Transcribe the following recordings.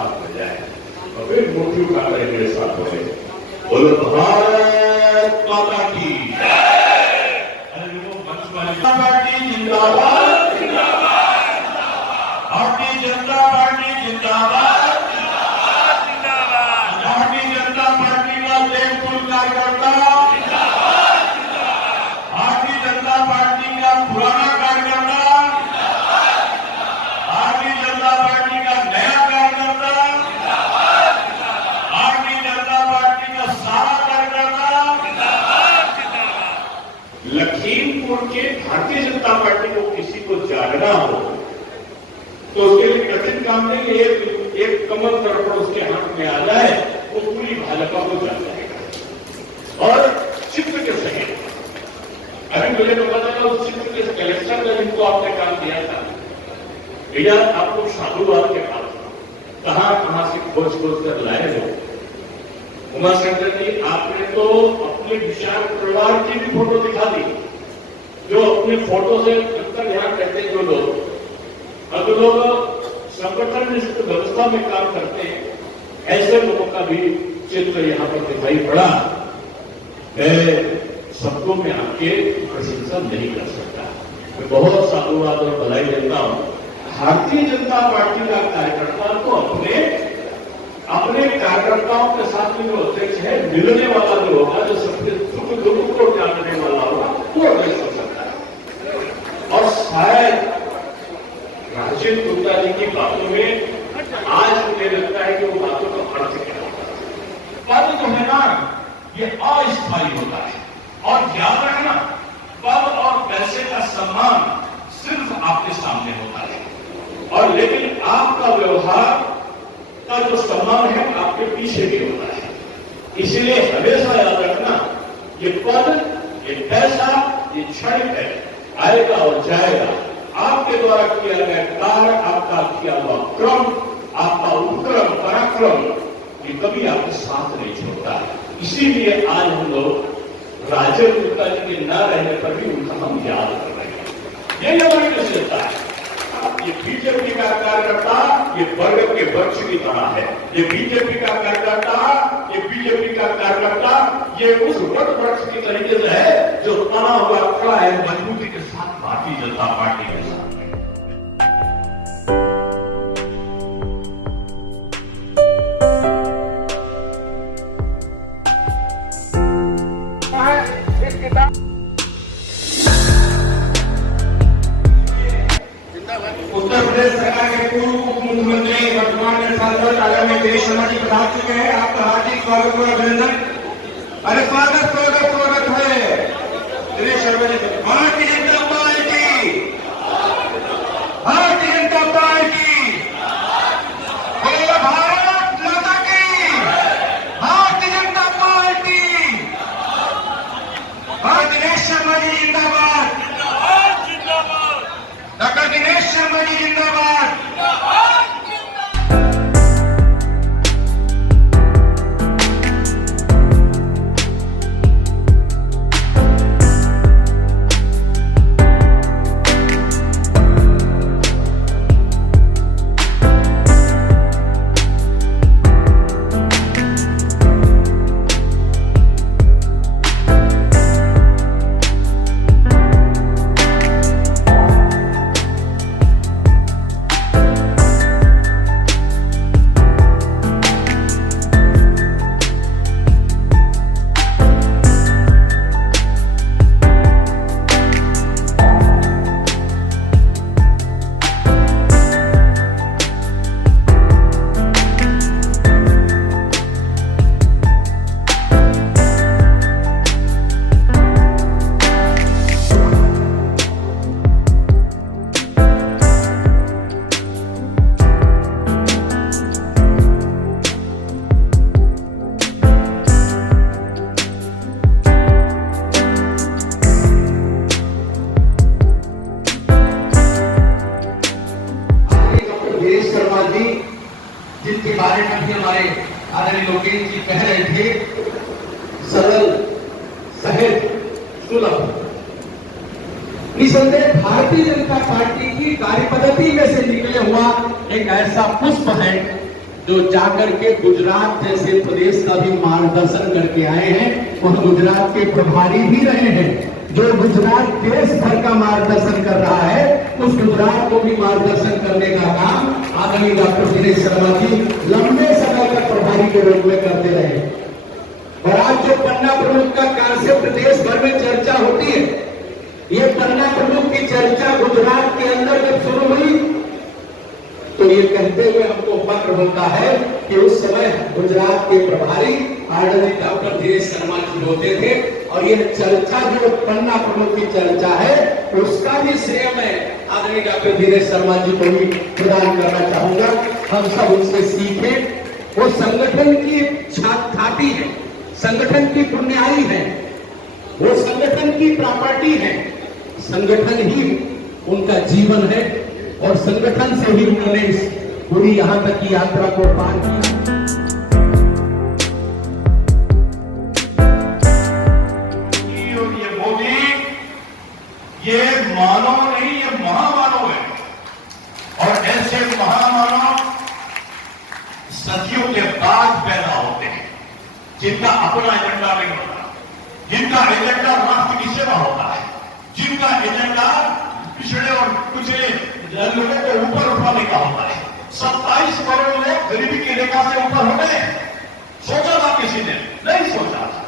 साथ में जाए और फिर मुट्ठी उठाकर मेरे साथ हो गए। बोलो भारत माता की जनता पार्टी जिंदाबाद, भारतीय जनता पार्टी जिंदाबाद, भारतीय जनता पार्टी का देखभूल कार्यकर्ता, भारतीय जनता पार्टी का पुराना कार्यकर्ता, भारतीय जनता पार्टी का नया कार्यकर्ता, भारतीय जनता पार्टी का सारा कार्यकर्ता। लखीमपुर के भारतीय जनता पार्टी को किसी को जागना हो तो उसके लिए कठिन काम नहीं, एक कमल दर्पण उसके हाथ में आ जाए वो पूरी भाजपा को जान जाएगा। और चित्र के सही अभी मुझे तो पता चला उस चित्र के कलेक्शन में जिनको आपने काम दिया था, भैया आपको साधुवाद के बाद कहां से खोज कर लाए हो। उमाशंकर जी, आपने तो अपने विशाल परिवार की भी फोटो दिखा दी, जो अपने फोटो से अंतर यहां कहते जो लोग अब लोग संगठन व्यवस्था में काम करते हैं, ऐसे लोगों का भी चित्र यहां पर दिखाई पड़ा। मैं सबको में आके प्रशंसा नहीं कर सकता, मैं बहुत साधुवाद और बधाई देता हूं। भारतीय जनता पार्टी का कार्यकर्ता तो अपने कार्यकर्ताओं के साथ में जो अध्यक्ष है, मिलने वाला जो होगा, जो सबके सुख दुख को जानने वाला होगा, वो अध्यक्ष हो सकता है। और शायद राजीव गुप्ता जी की बातों में आज मुझे लगता है कि वो बातों का अर्थ क्या होता है। पद जो है ना, ये अस्थायी होता है, और याद रखना, पद और पैसे का सम्मान सिर्फ आपके सामने होता है, और लेकिन आपका व्यवहार का जो सम्मान है आपके पीछे भी होता है। इसीलिए हमेशा याद रखना, ये पद, ये पैसा, ये क्षणिक है, आएगा और जाएगा। आपके द्वारा किया गया कार्य, आपका किया हुआ क्रम, आपका उपक्रम, पराक्रम, ये कभी आपके साथ नहीं छोड़ता। इसीलिए आज हम लोग राजीव गुप्ता जी के न रहने पर भी उनका हम याद कर रहे हैं। यही हमारी विशेषता है। ये बीजेपी का कार्यकर्ता ये वर्ग के वृक्ष की तरह है। ये बीजेपी का कार्यकर्ता, ये बीजेपी का कार्यकर्ता ये उस वृक्ष की तरीके से है जो तना हुआ खड़ा है मजबूती के साथ भारतीय जनता पार्टी के साथ। उत्तर प्रदेश सरकार के पूर्व उप मुख्यमंत्री वर्तमान में सांसद आगामी दिनेश शर्मा जी पधार चुके हैं। आपका हार्दिक स्वागत और अभिनंदन। अरे स्वागत स्वागत स्वागत है दिनेश शर्मा जी। भारतीय जनता पार्टी, भारतीय जनता पार्टी, बोलो भारत माता की, भारतीय जनता पार्टी, दिनेश शर्मा जी जिंदाबाद, डॉक्टर दिनेश शर्मा जी जिंदाबाद। जिनके बारे में भी हमारे आदरणीय लोकेश जी कह रहे थे, सरल, सहज, सुलभ। निसंदेह भारतीय जनता पार्टी की कार्यपद्धति में से निकले हुआ एक ऐसा पुष्प है जो जाकर के गुजरात जैसे प्रदेश का भी मार्गदर्शन करके आए हैं और गुजरात के प्रभारी भी रहे हैं। जो गुजरात देश भर का मार्गदर्शन कर रहा है, उस गुजरात को भी मार्गदर्शन करने का काम आदरणीय डॉक्टर दिनेश शर्मा जी लंबे समय तक प्रभारी के रूप में करते रहे। और आज जो पन्ना प्रमुख का कांसेप्ट देश भर में चर्चा होती है, ये पन्ना प्रमुख की चर्चा गुजरात के अंदर जब शुरू हुई तो ये कहते हुए हमको फक्र होता है कि उस समय गुजरात के प्रभारी आदरणीय डॉक्टर दिनेश शर्मा जी होते थे। और यह चर्चा जो पन्ना प्रमुख की चर्चा है, उसका भी श्रेय मैं आदरणीय डॉक्टर दिनेश शर्मा जी को भी प्रदान करना चाहूंगा। हम सब उनसे सीखें। वो संगठन की छाती है, संगठन की पुण्याई है, वो संगठन की प्रॉपर्टी है, संगठन ही उनका जीवन है और संगठन से ही उन्होंने इस पूरी यहां तक की यात्रा को पार किया। और ये मोदी, ये मानव नहीं, ये महामानव है। और ऐसे महामानव सदियों के बाद पैदा होते हैं, जिनका अपना एजेंडा नहीं होता, जिनका एजेंडा राष्ट्र की सेवा होता है, जिनका एजेंडा पिछड़े और कुचले लोगों को ऊपर उठाने का होता है। 27 करोड़ लोग गरीबी की रेखा से ऊपर हो गए। सोचा था किसी ने? नहीं सोचा था।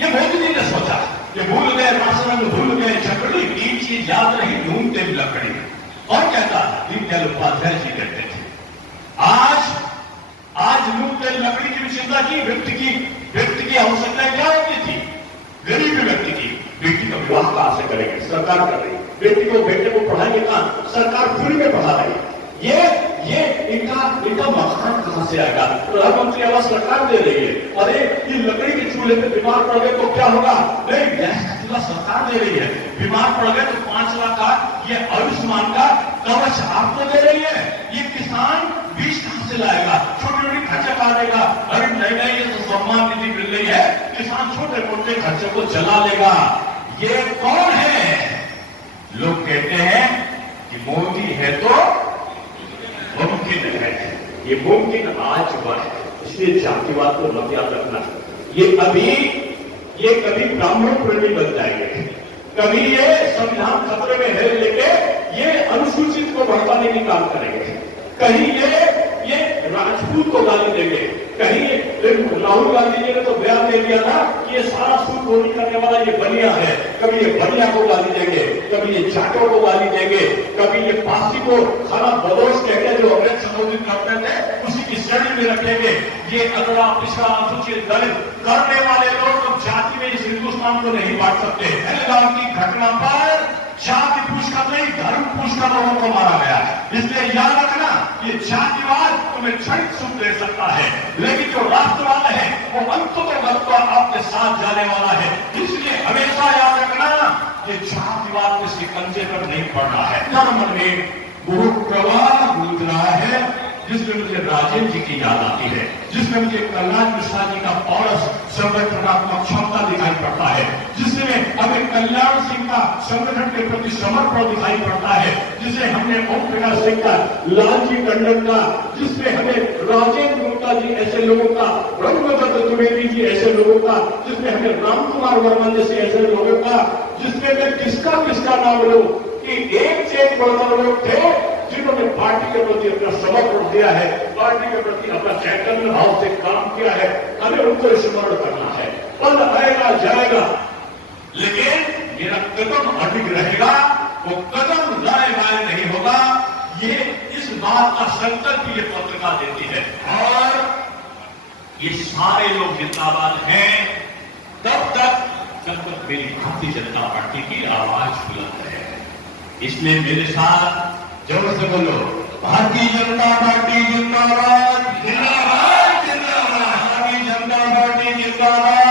ये मोदी जी ने सोचा। ये भूल गए राशन, भूल गए छकड़ी, एक चीज याद रही, ढूंढते भी लकड़ी। और कहता दीनदयाल उपाध्याय जी कहते थे, आज ढूंढते लकड़ी की भी चिंता की। व्यक्ति की आवश्यकता क्या होती थी? गरीब व्यक्ति की। बेटी का विवाह कहां से करेंगे? सरकार कर रही है। बेटी को, बेटे को पढ़ाएंगे कहां? सरकार फ्री में पढ़ा रही है। ये इनका मकान कहां से आएगा? प्रधानमंत्री आवास सरकार दे रही है। अरे ये लकड़ी के चूल्हे पे बीमार पड़ गए तो क्या होगा? नहीं, गैस का चूल्हा सरकार दे रही है। बीमार पड़ गए तो 5 लाख का ये आयुष्मान का कवच आपको दे रही है। ये किसान बीज कहां से लाएगा? छोटी छोटी खर्चा कहा देगा। अरे नहीं, ये तो सम्मान निधि मिल रही है, किसान छोटे मोटे खर्चे को चला लेगा। ये कौन है? लोग कहते हैं कि मोदी है तो मुमकिन है। ये मुमकिन आज हुआ है, इसलिए जातिवाद को मत याद रखना। ये कभी ब्राह्मण प्रेमी बन जाएंगे, कभी ये संविधान खतरे में है लेके ये अनुसूचित को भड़काने की काम करेंगे, कहीं ये राजपूत को गाली देंगे, कहीं राहुल गांधी जी ने तो बयान दे दिया था कि ये सारा सूद चोरी करने वाला ये बनिया है। कभी ये बनिया को गाली देंगे, कभी ये जाटों को गाली देंगे, कभी ये पासी को खाना बदोश कहकर जो अंग्रेज संबोधित करते थे उसी की श्रेणी में रखेंगे। ये अगड़ा पिछड़ा अनुसूचित दलित करने वाले लोग तो जाति में इस हिंदुस्तान को नहीं बांट सकते। पहलगाम की घटना पर जाति पूछकर नहीं, धर्म पूछकर लोगों को मारा गया है। इसलिए याद रखना, ये जातिवाद तुम्हें क्षणिक सुख दे सकता है, लेकिन जो राष्ट्रवाद है वो अंततः आपके साथ जाने वाला है। इसलिए हमेशा याद रखना, ये जातिवाद के शिकंजे पर नहीं पड़ना है। मन में वो प्रवाह गूंज रहा है जिसमें मुझे राजेंद्र जी की याद आती है, जिसमें मुझे कल्याण मिश्रा जी का पौरस संगठनात्मक क्षमता दिखाई पड़ता है, जिसमें हमें कल्याण सिंह का संगठन के प्रति समर्पण दिखाई पड़ता है, जिसे हमने ओम प्रकाश सिंह का, लालजी टंडन का, जिसमें हमें राजेंद्र गुप्ता जी ऐसे लोगों का, ब्रह्मदत्त द्विवेदी जी ऐसे लोगों का, जिसमें हमें राम कुमार वर्मा जैसे ऐसे लोगों का, जिसमें मैं किसका नाम लूं कि एक से एक बढ़कर लोग थे जिन्होंने पार्टी के प्रति अपना समर्पण दिया है, पार्टी के प्रति अपना चैतन्य भाव से काम किया है। हमें उनको स्मरण करना है। पल आएगा जाएगा, लेकिन मेरा कदम अडिग रहेगा, वो कदम दाएं बाएं नहीं होगा। ये इस बात का संकल्प ये पत्रिका देती है। और ये सारे लोग जिंदाबाद हैं तब तक जब तक मेरी भारतीय जनता पार्टी की आवाज बुलंद है। इसलिए मेरे साथ जोर से बोलो, भारतीय जनता पार्टी जिंदाबाद, जिंदाबाद, जिंदाबाद, भारतीय जनता पार्टी जिंदाबाद।